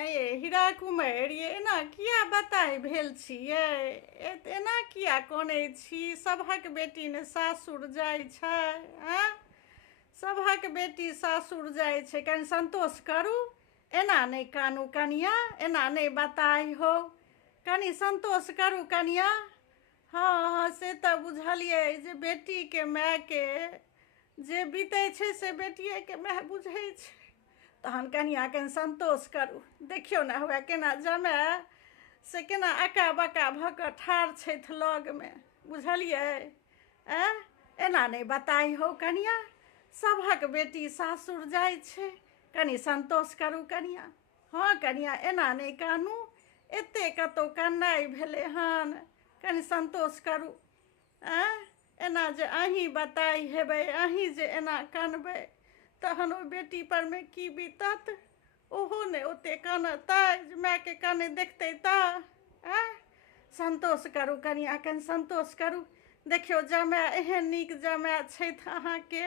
ये हीरा कुमार ये एना किया बताइ भेल छियै एना किया कनै छी सभक बेटी ने सासुर जाइ छै सभक बेटी सासुर जाइ छै कनि संतोष करू एना नहीं कानू कनिया एना नहीं बताइ हो कनि संतोष करू कनिया हाँ हाँ से तऽ बुझलियै जे बेटी के माय के जे बीतै छै से बेटिए के माय बुझै छै तहन कनिया कनि संतोष करू देखियौ ने हुए केना जमाय से केना अका बका भऽ कऽ ठाढ़ छथि लगमे बुझलियै एना नहीं बताइ हो कनिया सभक बेटी सासुर जाइ छै कनि संतोष करू कनिया हाँ कनिया एना नहीं कानू एते कतौ कन्नाइ भेलै हन कनि संतोष करू एना जे अहीं बताइ हेबै अहीं जे एना कानबै तहन ओ बेटी पर में की बीतत ओहो ने ओते कानतै जे माय के काने देखतै तऽ संतोष करू कनिया कनि संतोष करू देखियौ जमाय एहन नीक जमाय छथि अहाँके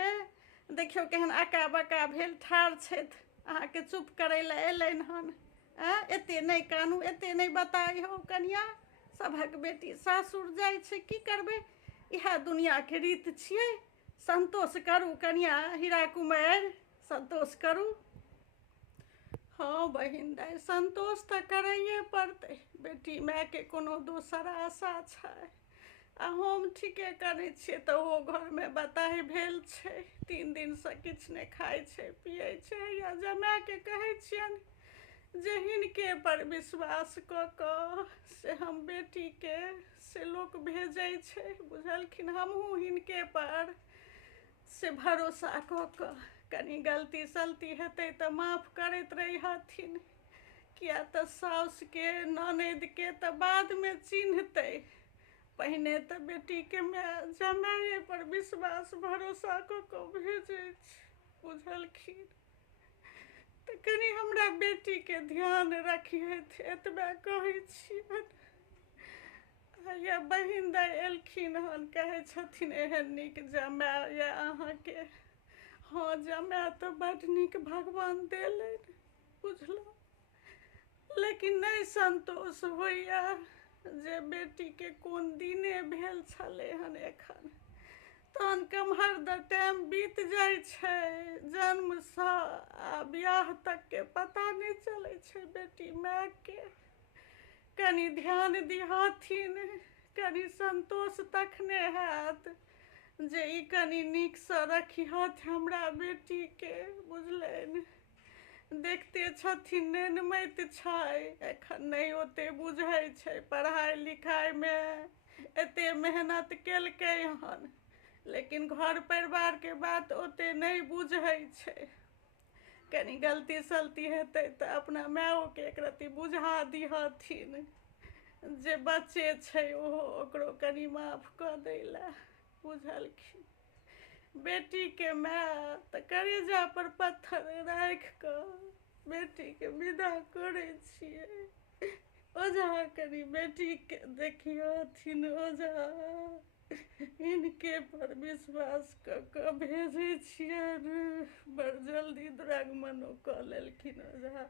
देखियौ केहन अका बका भेल ठाढ़ छथि अहाँके चुप करै लए एलनि हन एते नहीं कानू एते नहीं बताइ हो कनिया सभक बेटी सासुर जाइ छै की करबै इएह दुनिया के रीत छियै संतोष करू कनिया हीरा कुमार संतोष करू हाँ बहिन दाइ संतोष तऽ करैए पड़तै बेटी माय के कोनो दोसर आशा छै आ हम ठीके करै छियै तऽ ओहो घरमे बताइ भेल छै 3 दिनसँ किछु नहि खाइ छै पियै छै या जमायके कहै छियनि जे हिनके पर विश्वास कऽ कऽ से हम बेटीके से लोक भेजै छै बुझलखिन हमहूँ हिनके पर से भरोसा कऽ कऽ कनि गलती सलती हेतै तऽ माफ करैत रही हथिन किया तऽ साउसके ननदिके तऽ बादमे चिन्हतै पहिने तऽ बेटीके जमाइए पर विश्वास भरोसा कऽ कऽ भेजै छै बुझलखिन तऽ कनि हमरा बेटीके ध्यान रखिहथि एतबे कहै छियनि या बहिन दाइ एलखिन हन कहै छथिन एहन नीक जमाय या अहाँके हाँ जमाय तऽ बड्ड नीक भगवान देलनि बुझलहुँ लेकिन नहीं संतोष होइया जे बेटीके कोन दिने भेल छलै हन एखन तहन केम्हर द टाइम बीत जाइ छै जन्मसँ आ बियाह तक के पता नहीं चलै छै बेटी माय के कनि ध्यान दिहथिन कनि संतोष तखने हैत जे ई कनि नीकसँ रखिहथि हमरा बेटीके बुझलनि देखते छथिन नेनमैत छै एखन नहीं ओते बुझै छै पढ़ाइ लिखाइमे एते मेहनत केलकै हन लेकिन घर परिवारके बात ओते नहीं बुझै छै कनि गलती सलती हेतै तऽ अपना मायोके एकरत्ती बुझा दिहथिन जे बच्चे छै ओहो ओकरो कनि माफ कऽ दै लए बुझलखिन बेटीके माय तऽ करेजा पर पत्थर राखि कऽ बेटीके विदा करै छियै ओझा कनि बेटीके देखिहथिन ओझा हिनके पर विश्वास कऽ भेजै छियनि बड़ जल्दी दुरागमनो कऽ लेलखिन ओझा